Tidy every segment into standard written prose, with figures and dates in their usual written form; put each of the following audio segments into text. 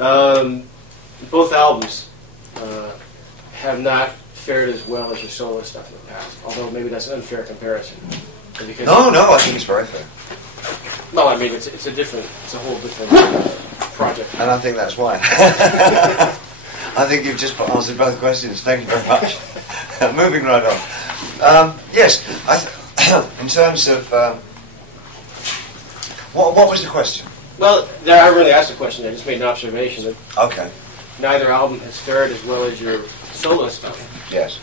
Both albums have not fared as well as your solo stuff in the past. Although maybe that's an unfair comparison. No, I think it's very fair. No, I mean it's a whole different project. And I think that's why. I think you've just answered both questions. Thank you very much. Moving right on. Yes, in terms of what was the question? Well, I really asked a question. I just made an observation that okay. Neither album has fared as well as your solo stuff. Yes.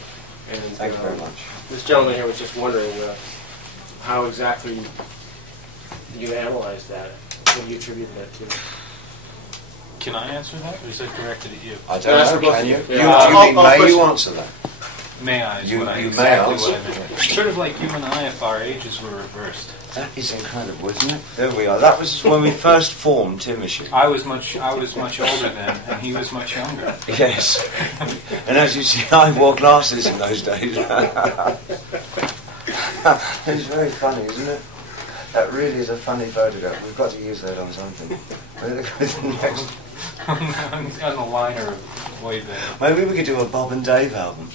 And, thank you very much. This gentleman here was just wondering how exactly you analyze that. What do you attribute that to? Can I answer that, or is that directed at you? I don't know. Can you? Yeah. May you answer that? May I? You may exactly answer. what I meant. Sort of like you and I, if our ages were reversed. That is incredible, isn't it? There we are. That was when we first formed Tin Machine. I was much older then, and he was much younger. Yes. And as you see, I wore glasses in those days. It's very funny, isn't it? That really is a funny photograph. We've got to use that on something. Next. On the liner of way there. Maybe we could do a Bob and Dave album.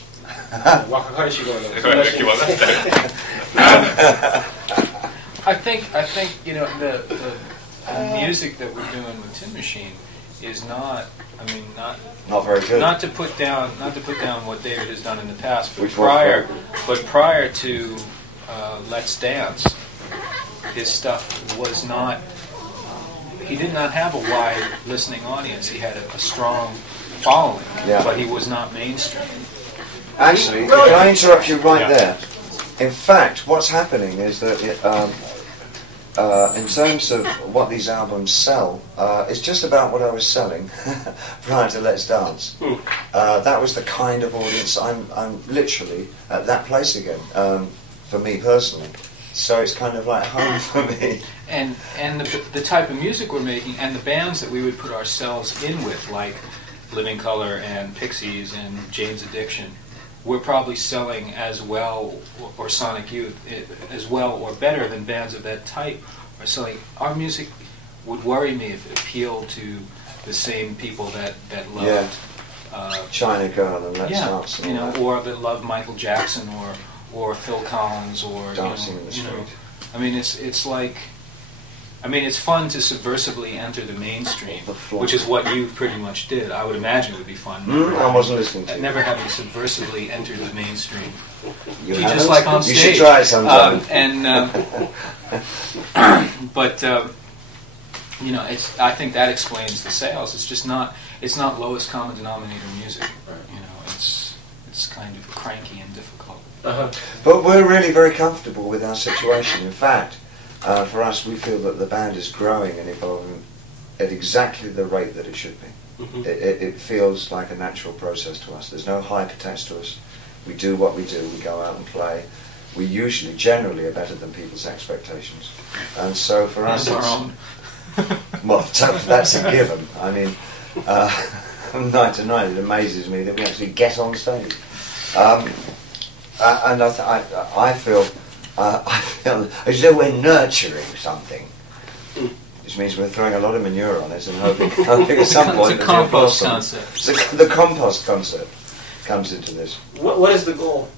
I think the music that we're doing with Tin Machine is not very good. Not to put down what David has done in the past, but Which prior to Let's Dance, his stuff was not. He did not have a wide listening audience. He had a strong following, but he was not mainstream. Actually, can I interrupt you right there? In fact, what's happening is that in terms of what these albums sell, it's just about what I was selling prior to Let's Dance. That was the kind of audience I'm literally at that place again, for me personally. So it's kind of like home for me. And the type of music we're making, and the bands that we would put ourselves in with, like Living Colour and Pixies and Jane's Addiction, we're probably selling as well, or Sonic Youth, as well or better than bands of that type are selling. Our music would worry me if it appealed to the same people that loved China Girl and Let's Dance, or that loved Michael Jackson or Phil Collins or Dancing in the Street. I mean, it's like. I mean, it's fun to subversively enter the mainstream, which is what you pretty much did. I would imagine it would be fun. I wasn't listening to you. Never having subversively entered the mainstream. You just like on stage. You should try it sometime. But I think that explains the sales. It's just not. It's not lowest common denominator music. It's kind of cranky and difficult. But we're really very comfortable with our situation. In fact. For us, we feel that the band is growing and evolving at exactly the rate that it should be. Mm-hmm. It feels like a natural process to us. There's no hype attached to us. We do what we do. We go out and play. We usually, generally, are better than people's expectations. And so for us, well, that's a given. I mean, night to night, it amazes me that we actually get on stage. And I feel as though we're nurturing something, which means we're throwing a lot of manure on it and hoping at some point it's a compost concept. The compost concept comes into this. What is the goal?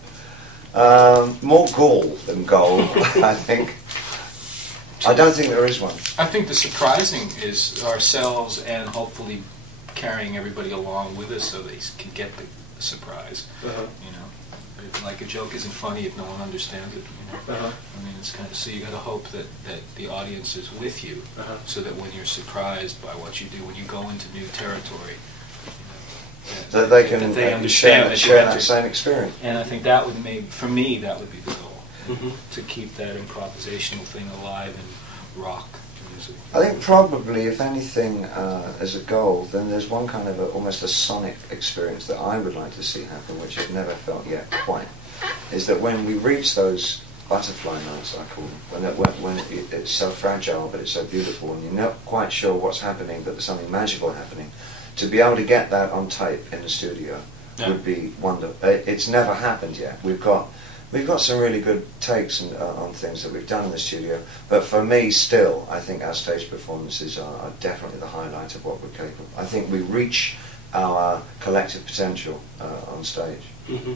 More gall than goal, I think. I don't think there is one. I think the surprising is ourselves and hopefully carrying everybody along with us so they can get the surprise. Like a joke isn't funny if no one understands it. I mean, it's kind of so you got to hope that the audience is with you, so that when you're surprised by what you do, when you go into new territory, that they can they understand share that same experience. And I think that would for me, that would be the goal, to keep that improvisational thing alive and rock music. I think probably, if anything, as a goal, then there's one kind of almost a sonic experience that I would like to see happen, which I've never felt yet quite, is that when we reach those butterfly notes, I call them, when it's so fragile but it's so beautiful and you're not quite sure what's happening but there's something magical happening, to be able to get that on tape in the studio would be wonderful. It's never happened yet. We've got We've got some really good takes on things that we've done in the studio, but for me still, I think our stage performances are definitely the highlight of what we're capable. I think we reach our collective potential on stage. Mm-hmm.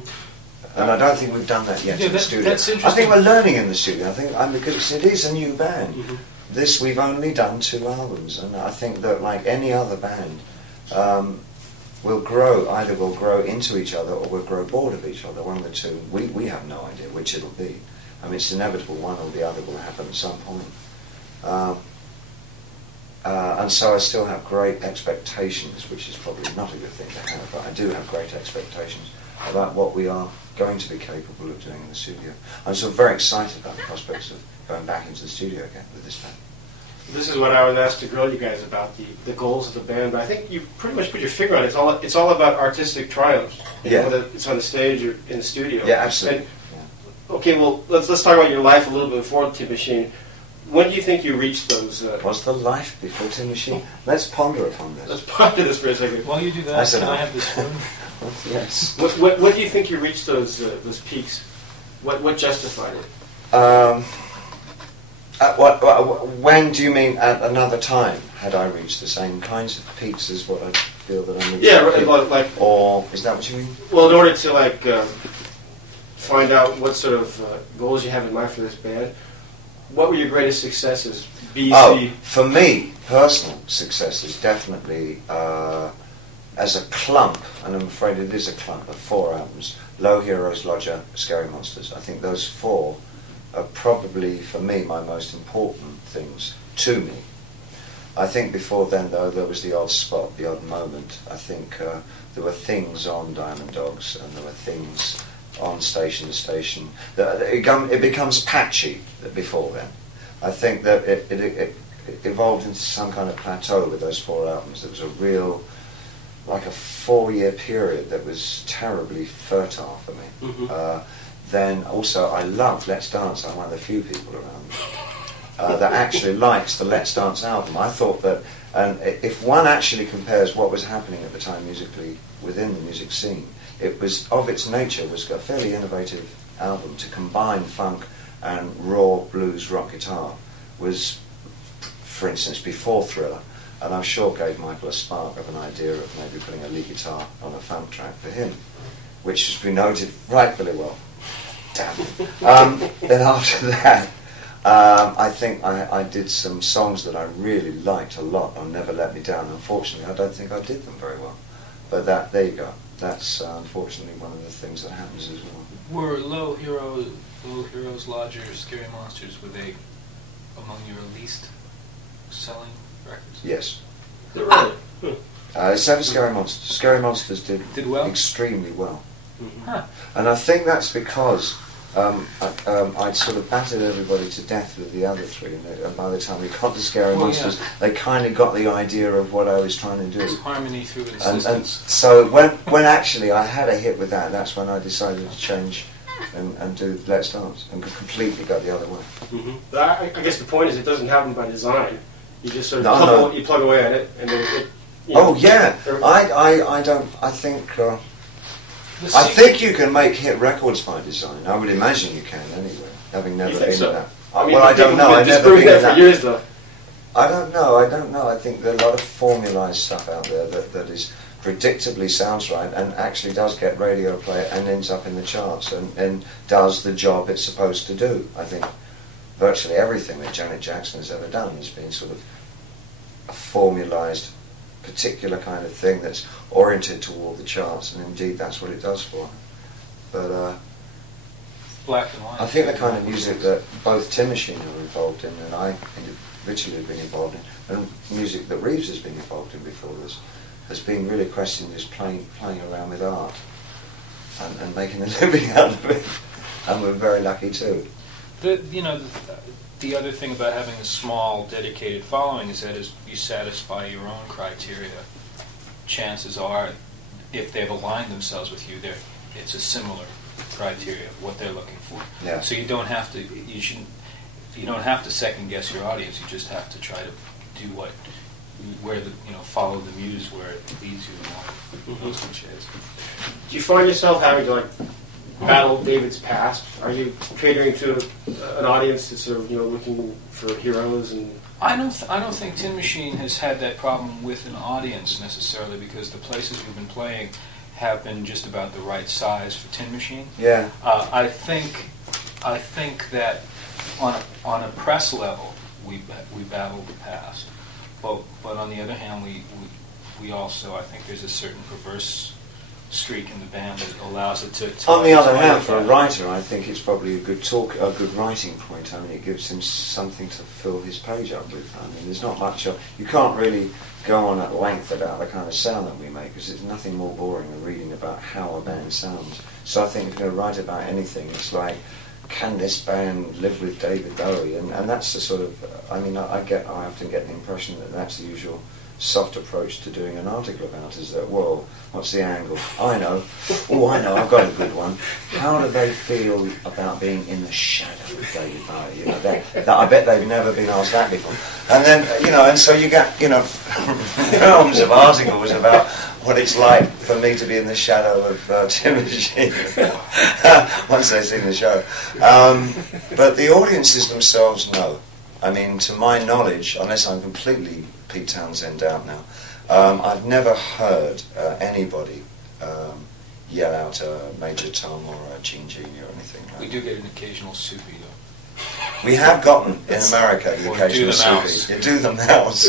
And I don't think we've done that yet in the studio. That's interesting. I think we're learning in the studio. I think because it is a new band. Mm-hmm. This, we've only done 2 albums, and I think that like any other band, we'll grow, either we'll grow into each other or we'll grow bored of each other, one of the two. We have no idea which it'll be. I mean, it's inevitable one or the other will happen at some point. And so I still have great expectations, which is probably not a good thing to have, but I do have great expectations about what we are going to be capable of doing in the studio. I'm so very excited about the prospects of going back into the studio again with this band. This is what I was asked to grill you guys about, the goals of the band, but I think you pretty much put your finger on it. It's all about artistic triumph, whether it's on the stage or in the studio. Yeah, absolutely. And, okay, well, let's talk about your life a little bit before Tin Machine. When do you think you reached those? Was the life before Tin Machine? Let's ponder upon this. Let's ponder this for a second. While you do that, can I have this spoon? Yes. When do you think you reached those peaks? What justified it? When do you mean at another time? Had I reached the same kinds of peaks as what I feel that I'm reaching? Yeah, like. Or is that what you mean? Well, in order to find out what sort of goals you have in mind for this band, what were your greatest successes? For me, personal successes definitely as a clump, and I'm afraid it is a clump of 4 albums: Low Heroes, Lodger, Scary Monsters. I think those 4 are probably, for me, my most important things to me. I think before then, though, there was the odd spot, the odd moment. I think there were things on Diamond Dogs, and there were things on Station to Station. It becomes patchy before then. I think that it evolved into some kind of plateau with those 4 albums. There was a real, like a 4-year period that was terribly fertile for me. Mm-hmm. Then also I loved Let's Dance. I'm one of the few people around that actually likes the Let's Dance album. I thought that, and if one actually compares what was happening at the time musically within the music scene, it was, of its nature, was a fairly innovative album to combine funk and raw blues rock guitar. Was, for instance, before Thriller, and I'm sure gave Michael a spark of an idea of maybe putting a lead guitar on a funk track for him, which has been noted rightfully well. Damn. Then after that, I think I did some songs that I really liked a lot on Never Let Me Down. Unfortunately, I don't think I did them very well. But there you go. That's unfortunately one of the things that happens as well. Were Low Heroes, Lodger, Scary Monsters, were they among your least selling records? Yes. Really? Except for Scary Monsters. Scary Monsters did well? Extremely well. Mm-hmm. Huh. And I think that's because I'd sort of battered everybody to death with the other 3, and by the time we got to Scary Monsters, they kind of got the idea of what I was trying to do. Harmony through And insistence. so when actually I had a hit with that, that's when I decided to change and do Let's Dance, and completely go the other way. Mm-hmm. I guess the point is it doesn't happen by design. You just sort of you plug away at it, and then Oh yeah, I don't. I think you can make hit records by design. I would imagine you can anyway, having never been in that. Well, I don't know. I've never been in that. For years, though. I don't know. I think there are a lot of formalised stuff out there that is predictably sounds right and actually does get radio play and ends up in the charts and does the job it's supposed to do. I think virtually everything that Janet Jackson has ever done has been sort of a formalised, particular kind of thing that's oriented toward the charts, and indeed that's what it does for her. But Black and white. I think the kind of music that both Tin Machine are involved in, and I individually have been involved in, and music that Reeves has been involved in before this, has been really a question of just playing around with art and making a living out of it, and we're very lucky too. The other thing about having a small, dedicated following is that as you satisfy your own criteria, chances are, if they've aligned themselves with you, it's a similar criteria of what they're looking for. Yeah. So you don't have to second guess your audience. You just have to try to do follow the muse where it leads you along those cliches. Do you find yourself having to battle David's past? Are you catering to an audience that's sort of looking for heroes and? I don't think Tin Machine has had that problem with an audience necessarily, because the places we've been playing have been just about the right size for Tin Machine. Yeah. I think that on a press level we battled the past, but on the other hand we also, I think there's a certain perverse streak in the band that allows it to on the other hand, for a writer, I think it's probably a good writing point. I mean, it gives him something to fill his page up with. I mean, there's not much you can't really go on at length about the kind of sound that we make, because there's nothing more boring than reading about how a band sounds. So I think if you're going to write about anything, it's like, can this band live with David Bowie? And that's the sort of, I mean, I often get the impression that that's the usual soft approach to doing an article about, is that, well, what's the angle? I know, I've got a good one. How do they feel about being in the shadow of David Bowie? That I bet they've never been asked that before. And then, and so you get, films of articles about what it's like for me to be in the shadow of Tin Machine once they've seen the show. But the audiences themselves know. I mean, to my knowledge, unless I'm completely Pete Townsend out now, I've never heard anybody yell out a Major Tom or a Gene Genie or anything like that. We do get an occasional Sufi, though. We have gotten, in America, the occasional Sufi. You do the mouse.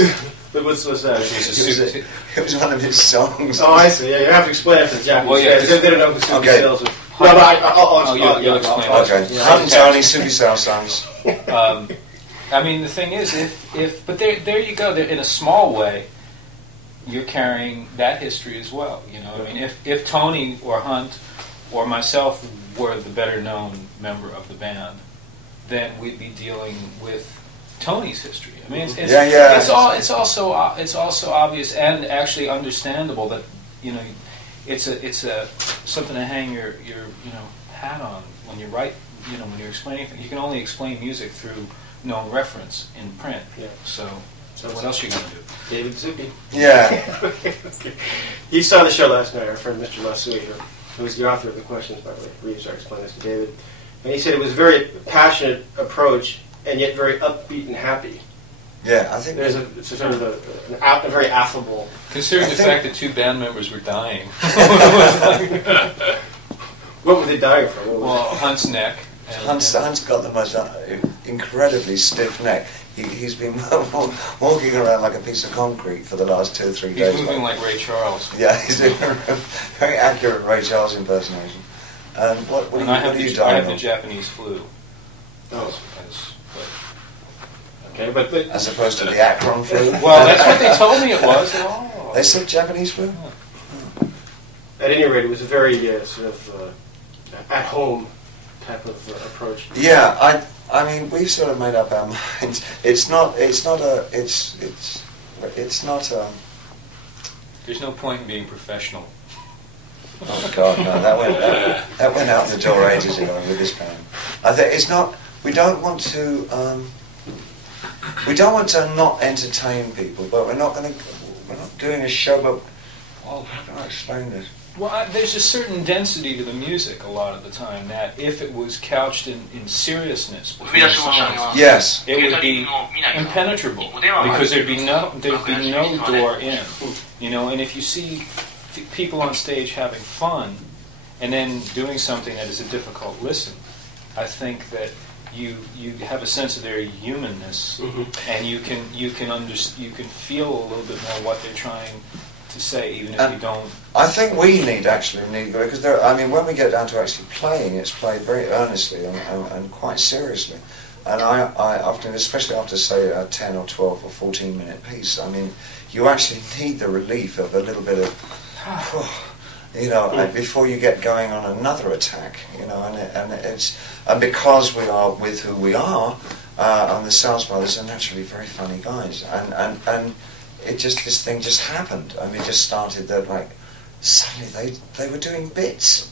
But what's that? It was one of his songs. Oh, I see. Yeah, you have to explain it to the Japanese guys. They don't know who Sufi sales are. No, but you'll explain. Okay. Hunt and Tony, Sufi sales songs. I mean, the thing is, but there you go. In a small way, you're carrying that history as well. I mean, if Tony or Hunt or myself were the better known member of the band, then we'd be dealing with Tony's history. I mean, it's also obvious and actually understandable that it's something to hang your hat on when you write. When you're explaining things, you can only explain music through known reference in print. Yeah. So what else are you going to do? David Zippy. Yeah. Okay. He saw the show last night, our friend Mr. Lasui, who was the author of the questions, by the way. Reeves explained this to David. And he said it was a very passionate approach, and yet very upbeat and happy. Yeah, I think it's a sort of a very affable. Considering the fact that two band members were dying. What were they dying from? Well, Hunt's neck. Hunt's got the most incredibly stiff neck. He's been walking around like a piece of concrete for the last 2 or 3 days. He's moving like Ray Charles. Yeah, he's doing a very accurate Ray Charles impersonation. And what are you dying of? I have the Japanese flu. Oh. Okay, but as opposed to the Akron flu? Well, that's what they told me it was. Oh. They said Japanese flu? Yeah. Oh. At any rate, it was a very sort of at-home type of approach. Yeah, I mean, we've sort of made up our minds. It's not a. There's no point in being professional. Oh God, no! That went out the door ages ago with this band. I think it's not. We don't want to. We don't want to not entertain people, but we're not doing a show. But how can I explain this? Well, there's a certain density to the music a lot of the time that if it was couched in seriousness between the songs, yes, it would be impenetrable because there'd be no door in, And if you see people on stage having fun and then doing something that is a difficult listen, I think that you have a sense of their humanness, and you can feel a little bit more what they're trying to say, even if you don't. I think we need because when we get down to actually playing, it's played very earnestly and quite seriously. And I often, especially after say a 10 or 12 or 14 minute piece, I mean, you actually need the relief of a little bit of, before you get going on another attack, and because we are with who we are, and the Sales Brothers are naturally very funny guys, and this thing just happened. I mean, it just started that suddenly they were doing bits.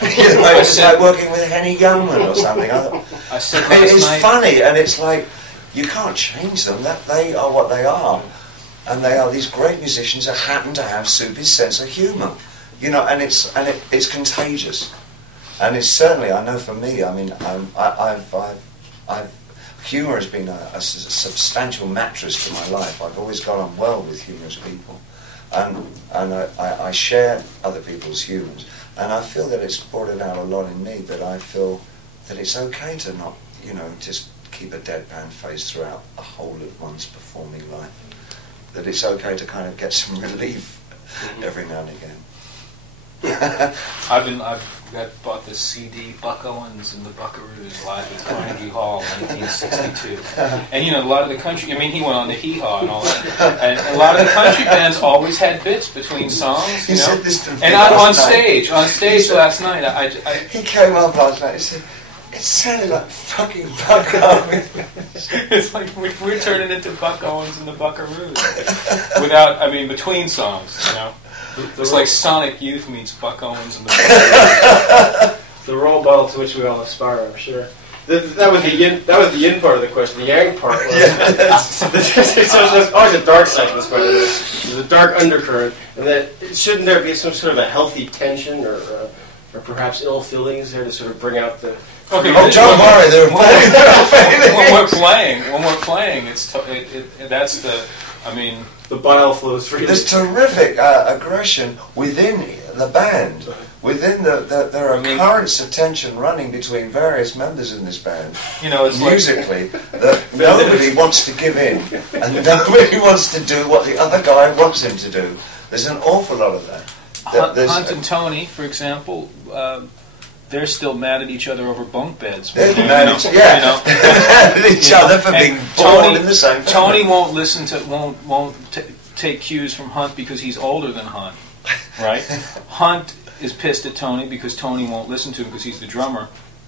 It was like working with Henny Youngman or something. It's funny, and it's like you can't change them. That they are what they are, and they are these great musicians that happen to have Soupy's sense of humour. And it's contagious. And it's certainly, I know for me, I mean, humour has been a substantial mattress to my life. I've always got on well with humorous people, and I share other people's humours, and I feel that it's brought it out a lot in me. That I feel that it's okay to not, just keep a deadpan face throughout the whole of one's performing life. That it's okay to kind of get some relief every now and again. I've bought this CD, Buck Owens and the Buckaroos live at Carnegie Hall, 1962. And a lot of the country, he went on the Hee Haw and all that. And a lot of the country bands always had bits between songs, He said this to me and on stage last night, he came up last night and said, it sounded like fucking Buck Owens. It's like we're turning into Buck Owens and the Buckaroos. Between songs, It's like Sonic Youth meets Buck Owens and the Buckaroos. The role model to which we all aspire, I'm sure. That was the yin part of the question. The yang part was there's always a dark side to this question. There's a dark undercurrent, and that shouldn't there be some sort of a healthy tension or perhaps ill feelings there to sort of bring out the. Okay, don't worry, they're playing. When we're playing, that's the. The bile flows freely. There's terrific aggression within the band. Within there are currents of tension running between various members in this band. It's musically, that nobody wants to give in, and nobody wants to do what the other guy wants him to do. There's an awful lot of that. Hunt and Tony, for example, they're still mad at each other over bunk beds. They're mad at each other for being born in the same family. Tony won't listen to, won't take cues from Hunt because he's older than Hunt, right? Hunt is pissed at Tony because Tony won't listen to him because he's the drummer,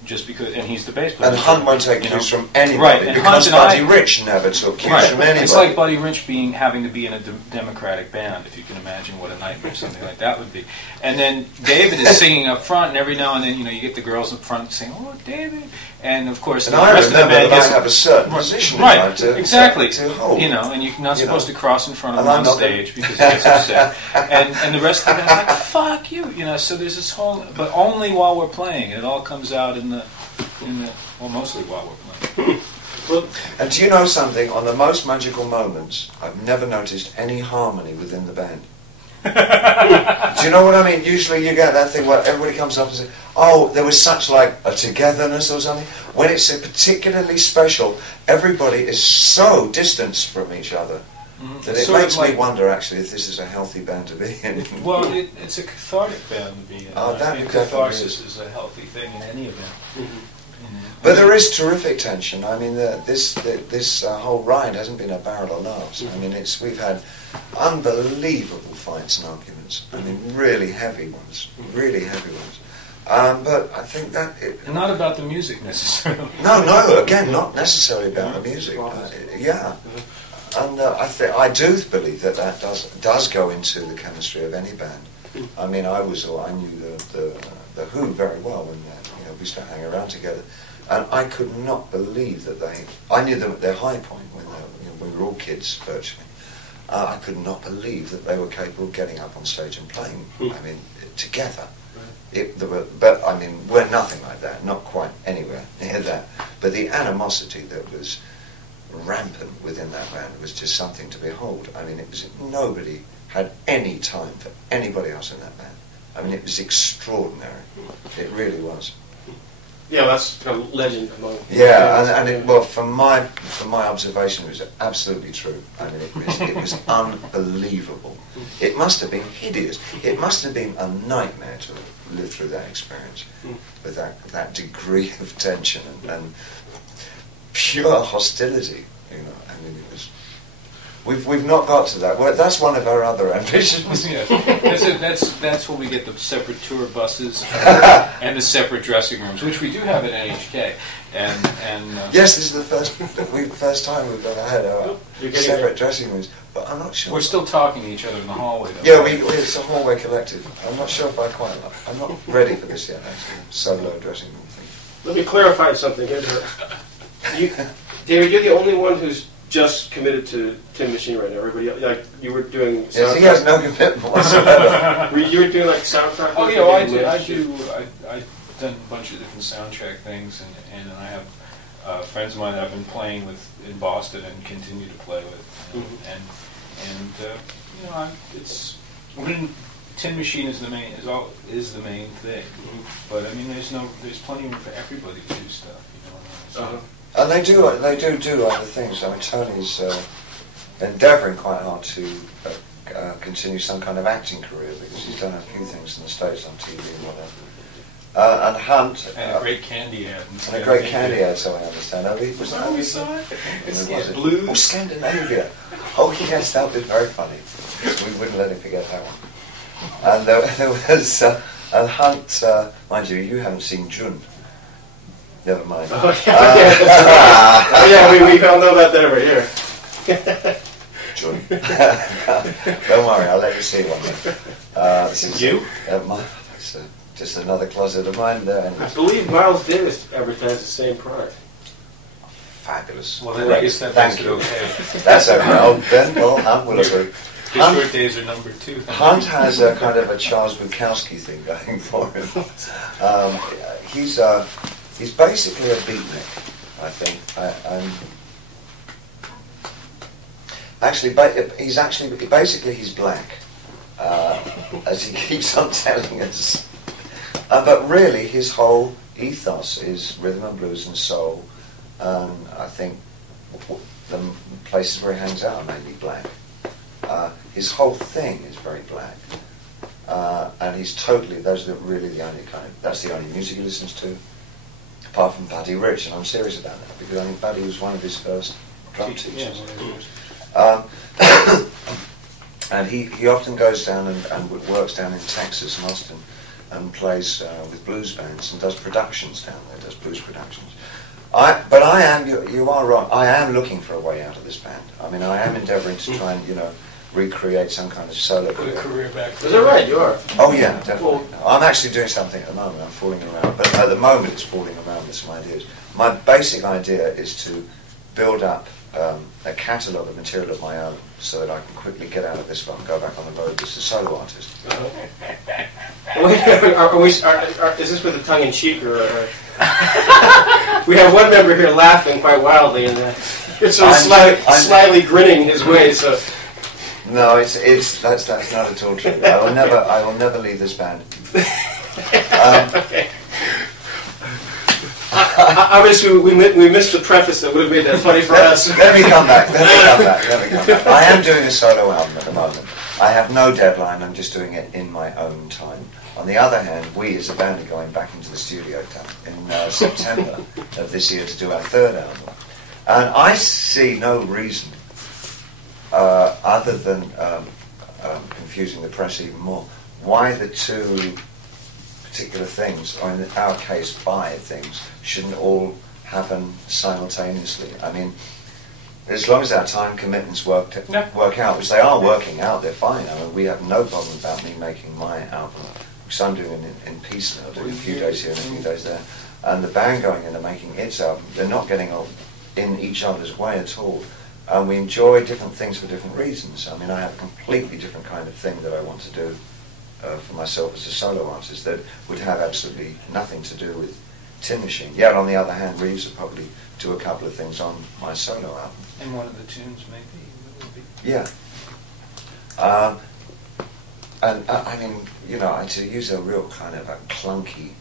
and he's the bass player. And Hunt won't take cues from anybody, right? And because Buddy Rich never took cues from anybody. It's like Buddy Rich having to be in a Democratic band, if you can imagine what a nightmare something like that would be. And then David is singing up front, and every now and then, you get the girls up front saying, "Oh, David," and of course, and the I rest of the remember band that I have a certain position, right? Exactly. To hold. And you're not supposed to cross in front of him on stage because he gets upset. And the rest of the band's like, "Fuck you," So there's this whole, but only while we're playing. It all comes out mostly while we're playing. And do you know something? On the most magical moments, I've never noticed any harmony within the band. Do you know what I mean? Usually you get that thing where everybody comes up and says, "Oh, there was such like a togetherness or something." When it's particularly special, everybody is so distanced from each other that it makes me wonder actually if this is a healthy band to be in. Well, it's a cathartic band to be in. I think catharsis is a healthy thing in any event. But there is terrific tension. I mean, this whole ride hasn't been a barrel of laughs. I mean, we've had unbelievable fights and arguments. I mean, really heavy ones. But I think that and not about the music necessarily. No. Again, not necessarily about the music. And I do believe that does go into the chemistry of any band. I mean, I knew the Who very well when we started hanging around together, and I could not believe that I knew them at their high point when we were all kids virtually. I could not believe that they were capable of getting up on stage and playing. I mean, together. But I mean, we're nothing like that. Not quite anywhere near that. But the animosity that was rampant within that band was just something to behold. I mean, nobody had any time for anybody else in that band. I mean, it was extraordinary. It really was. Yeah, that's kind of legend among. Yeah, from my observation, it was absolutely true. I mean, it was unbelievable. It must have been hideous. It must have been a nightmare to live through that experience with that degree of tension and pure hostility. I mean, it was. We've not got to that. Well, that's one of our other ambitions. Yeah. That's where we get the separate tour buses and the separate dressing rooms, which we do have at NHK. And yes, this is the first time we've ever had our separate dressing rooms. But I'm not sure. We're still talking to each other in the hallway, though. Yeah, it's a hallway collective. I'm not sure if I'm not ready for this yet. Actually, solo dressing room thing. Let me clarify something here. David, you're the only one who's just committed to Tin Machine right now. Everybody, like you were doing. Yes, he has no commitment whatsoever. You were doing like soundtrack. Oh yeah, I do. I done a bunch of different soundtrack things, and I have friends of mine that I've been playing with in Boston and continue to play with, it's Tin Machine is the main thing, but I mean there's plenty of room for everybody to do stuff, And they do other things. I mean, Tony's endeavouring quite hard to continue some kind of acting career because he's done a few things in the States on TV and whatever. And Hunt. And a great candy ad. And a great candy ad, so I understand. We saw it. It's Blues. Oh, Scandinavia. Oh, yes, that was very funny. We wouldn't let him forget that one. And there was, and Hunt, mind you haven't seen June. Never mind. Oh, yeah, we all know about that over here. June. Don't worry, I'll let you see one. This is you? It's just another closet of mine there. I believe Miles Davis advertised the same product. Fabulous. Well, then I guess that makes it okay. That's okay. Oh, then, well, Hunt will agree. Your days are number 2. Hunt has a kind of a Charles Bukowski thing going for him. He's basically a beatnik, I think. He's black, as he keeps on telling us. But really, his whole ethos is rhythm and blues and soul. I think the places where he hangs out are mainly black. His whole thing is very black. And he's totally, that's the only music he listens to, apart from Buddy Rich, and I'm serious about that, because I think Buddy was one of his first drum teachers. And he often goes down and works down in Texas and Austin and plays with blues bands and does productions down there, does blues productions. You are right, I am looking for a way out of this band. I mean, I am endeavouring to try and, recreate some kind of solo career back. Is that right? You are? Oh yeah, definitely. I'm actually doing something at the moment. I'm fooling around, but at the moment it's fooling around with some ideas. My basic idea is to build up a catalogue of material of my own so that I can quickly get out of this one and go back on the road as a solo artist. Is this with a tongue-in-cheek or? We have one member here laughing quite wildly, and it's slyly grinning his way. So. No, that's not at all true. I will never leave this band. Okay. Obviously, we missed the preface that would have made that funny for us. Let me come back. I am doing a solo album at the moment. I have no deadline. I'm just doing it in my own time. On the other hand, we as a band are going back into the studio in September of this year to do our third album. And I see no reason other than confusing the press even more, why the two particular things, or in our case 5 things, shouldn't all happen simultaneously. I mean, as long as our time commitments work out, which they are working out, they're fine. I mean, we have no problem about me making my album, which I'm doing in piecemeal, doing a few days here and a few days there, and the band going in and making its album. They're not getting in each other's way at all. And we enjoy different things for different reasons. I mean, I have a completely different kind of thing that I want to do for myself as a solo artist that would have absolutely nothing to do with Tin Machine. Yet, on the other hand, Reeves would probably do a couple of things on my solo album. And one of the tunes, maybe. Yeah. And I mean, to use a real kind of a clunky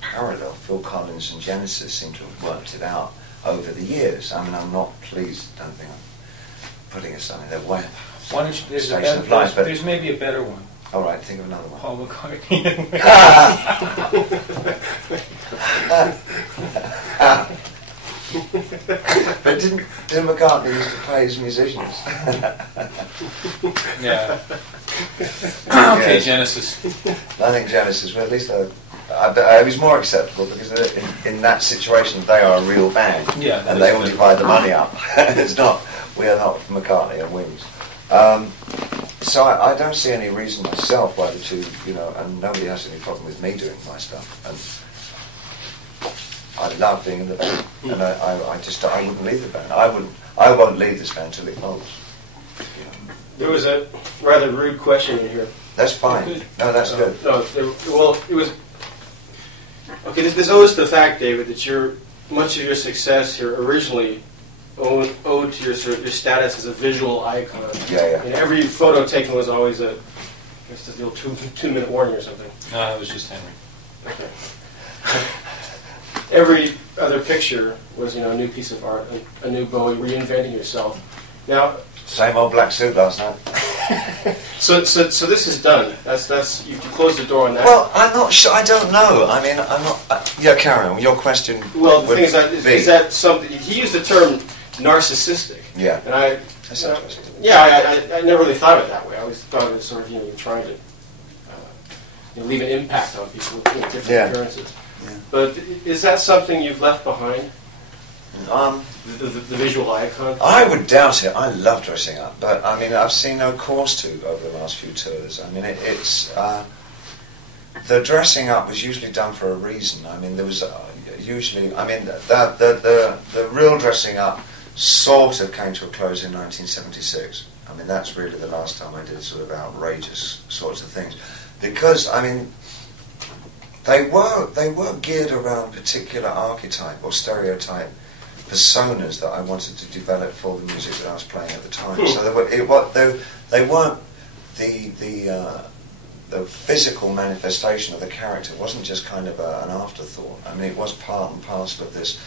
parallel, Phil Collins and Genesis seem to have worked it out over the years. I mean, I'm not pleased, don't think I'm putting it something their way. Why don't you, there's maybe a better one. All right, think of another one. Paul McCartney. But didn't McCartney used to play his musicians? Yeah. Okay, Genesis. I think Genesis, well, at least it was more acceptable because in that situation they are a real band, and they all divide the money up. We are not McCartney and Wings. So I don't see any reason myself why the two, and nobody has any problem with me doing my stuff. And I love being in the band, and I wouldn't leave the band. I won't leave this band till it goes. There was a rather rude question in here. That's fine. No, that's good. No, it was. Okay, this owes to the fact, David, that much of your success here originally owed to your status as a visual icon. Yeah. And every photo taken was always the old 2-minute warning or something. No, it was just Henry. Okay. Every other picture was, a new piece of art, a new Bowie, reinventing yourself. Now, same old black suit last night. So this is done. That's you closed the door on that. Well, I'm not sure. I don't know. I mean, I'm not. Yeah, carry on. Your question. Well, the thing is that something? He used the term narcissistic. Yeah. And I. That's interesting. Yeah, I never really thought of it that way. I always thought of it as sort of you're trying to leave an impact on people with different appearances. Yeah. But is that something you've left behind? The visual icon? I would doubt it. I love dressing up, but I mean, I've seen no cause to over the last few tours. I mean, it's the dressing up was usually done for a reason. I mean, there was usually. I mean, the real dressing up sort of came to a close in 1976. I mean, that's really the last time I did sort of outrageous sorts of things, because I mean. They were geared around particular archetype or stereotype personas that I wanted to develop for the music that I was playing at the time. So they weren't the physical manifestation of the character. It wasn't just kind of an afterthought. I mean, it was part and parcel of this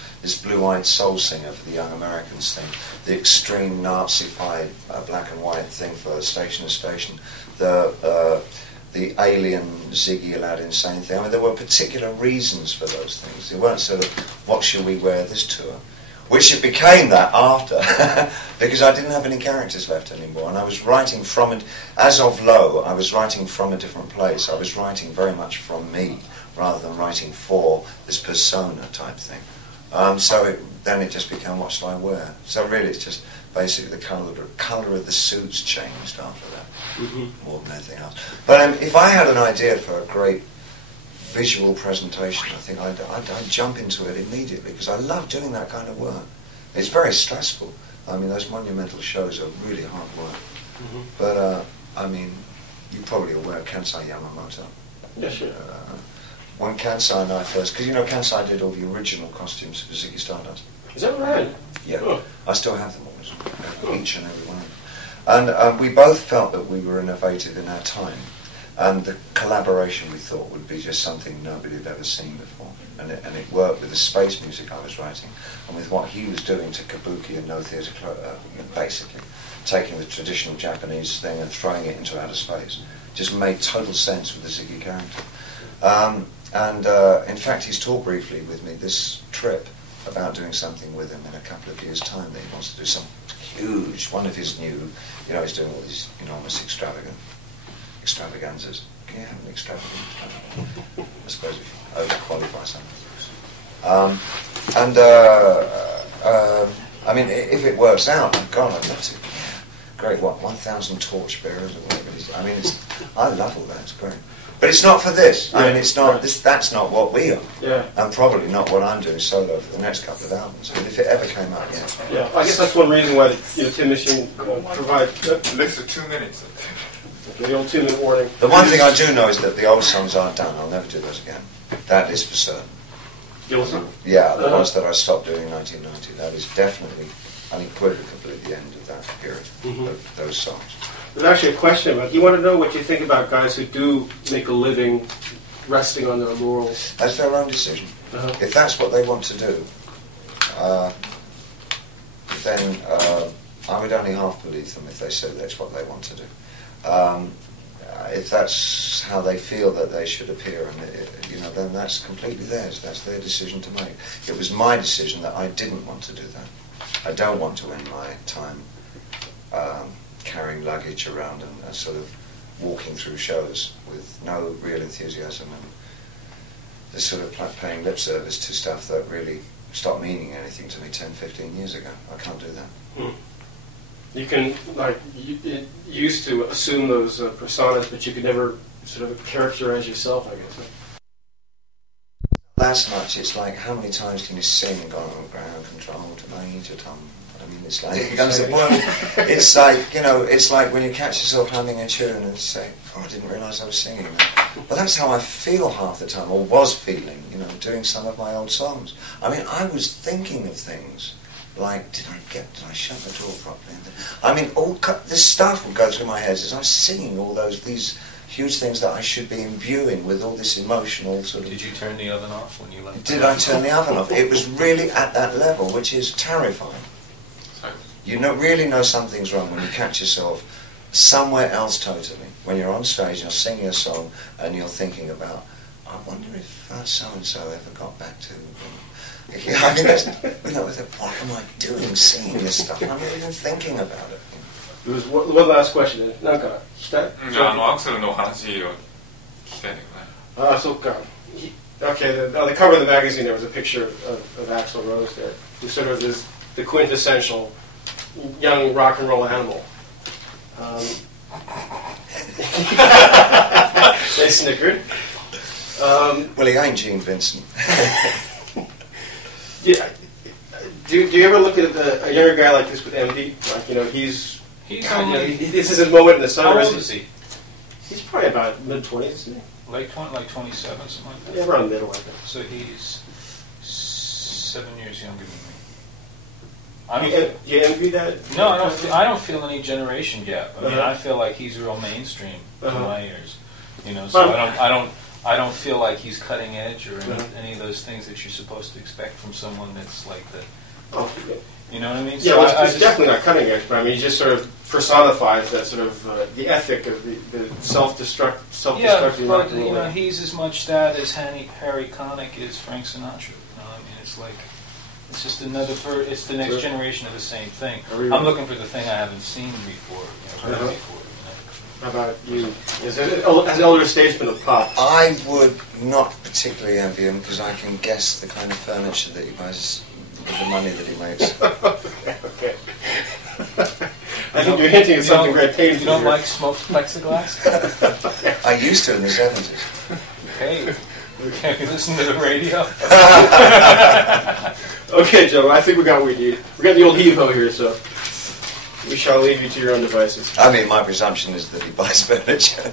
blue-eyed soul singer for the Young Americans thing, the extreme Nazi-fied black and white thing for Station to Station, the alien Ziggy Aladdin Insane thing. I mean, there were particular reasons for those things. They weren't sort of, what should we wear this tour? Which it became that after, because I didn't have any characters left anymore, and I was writing from it, as of Low, I was writing from a different place. I was writing very much from me, rather than writing for this persona type thing. Then it just became, what shall I wear? So really it's just basically the colour of the suits changed after that, more than anything else. But if I had an idea for a great visual presentation, I think I'd jump into it immediately, because I love doing that kind of work. It's very stressful. I mean, those monumental shows are really hard work. But, I mean, you're probably aware of Kansai Yamamoto. Yes, sure. When Kansai and I first, because you know Kansai did all the original costumes for Ziggy Stardust. Is that right? Yeah. Oh. I still have them all, each and every one of them. And we both felt that we were innovative in our time. And the collaboration, we thought, would be just something nobody had ever seen before. And it worked with the space music I was writing, and with what he was doing to Kabuki and No Theatre Club, basically taking the traditional Japanese thing and throwing it into outer space. Just made total sense with the Ziggy character. In fact, he's talked briefly with me this trip about doing something with him in a couple of years' time, that he wants to do some huge, one of his new, he's doing all these enormous extravaganzas. Can you have an extravagant? I suppose if you overqualify something. I mean, if it works out, God, I'd love to. Great, 1,000 torchbearers or whatever it is. I mean, I love all that, it's great. But it's not for this. I mean, it's not. That's not what we are. Yeah. And probably not what I'm doing solo for the next couple of albums. I mean, if it ever came out, yeah. Yeah. I guess that's one reason why Tim Machine provide. Less than 2 minutes. The old 2-minute warning. The one thing I do know is that the old songs aren't done. I'll never do those again. That is for certain. Yeah, the ones that I stopped doing in 1990. That is definitely unequivocally the end of that period. Of those songs. There's actually a question about, you want to know what you think about guys who do make a living resting on their laurels? That's their own decision. If that's what they want to do, then I would only half believe them if they said that's what they want to do. If that's how they feel that they should appear, and then that's completely theirs. That's their decision to make. It was my decision that I didn't want to do that. I don't want to end my time carrying luggage around and sort of walking through shows with no real enthusiasm and just sort of paying lip service to stuff that really stopped meaning anything to me 10, 15 years ago. I can't do that. You can, you used to assume those personas, but you could never sort of characterize yourself, I guess. That's much. It's like, how many times can you sing and go, ground control to major tom? I mean, it's like, it becomes the point. It's like, you know, it's like when you catch yourself humming a tune and say, oh, I didn't realise I was singing that. But that's how I feel half the time, or was feeling, you know, doing some of my old songs. I mean, I was thinking of things like, did I shut the door properly? I mean, this stuff would go through my head as I was singing all these huge things that I should be imbuing with all this emotional sort of... Did you turn the oven off when you left? Did I turn the oven off? It was really at that level, which is terrifying. You really know something's wrong when you catch yourself somewhere else totally. When you're on stage, you're singing a song, and you're thinking about, I wonder if so-and-so ever got back to... I mean, you know, what am I doing singing this stuff? I'm not even thinking about it. There was one last question. なんか聞きたい？アクセルの話を聞きたいんだけどね。ああ、そっか。Okay, on the cover of the magazine there was a picture of Axl Rose there, who sort of is the quintessential young rock and roll animal. They snickered. Well, he ain't Gene Vincent. Yeah. Do you ever look at a younger guy like this with envy? Like, you know, he's this is his moment in the sun. How old is he? He's probably about mid-20s, isn't he? Like 27, something like that. Yeah, around middle, I think. So he's 7 years younger than me. Do you envy that? No, I don't feel any generation gap. I mean, I feel like he's real mainstream to my ears. You know, so I don't feel like he's cutting edge or any of those things that you're supposed to expect from someone that's like that. Oh, you know what I mean? Yeah, so well, it's definitely not cutting edge, but I mean, he just sort of personifies that sort of the ethic of the self-destructive. Yeah, but you know, he's as much that as Harry Connick is Frank Sinatra. You know, I mean, it's like it's just another. It's the next generation of the same thing. I'm looking for the thing I haven't seen before, heard before. How about you? As elder statesman of pop? I would not particularly envy him because I can guess the kind of furniture that he buys with the money that he makes. Okay. I think you're hinting at something very painful. You don't like smoked plexiglass? I used to in the 70s. Okay. Can you listen to the radio? Okay, Joe, I think we got what we need. We got the old heave-ho here, so we shall leave you to your own devices. I mean, my presumption is that he buys furniture.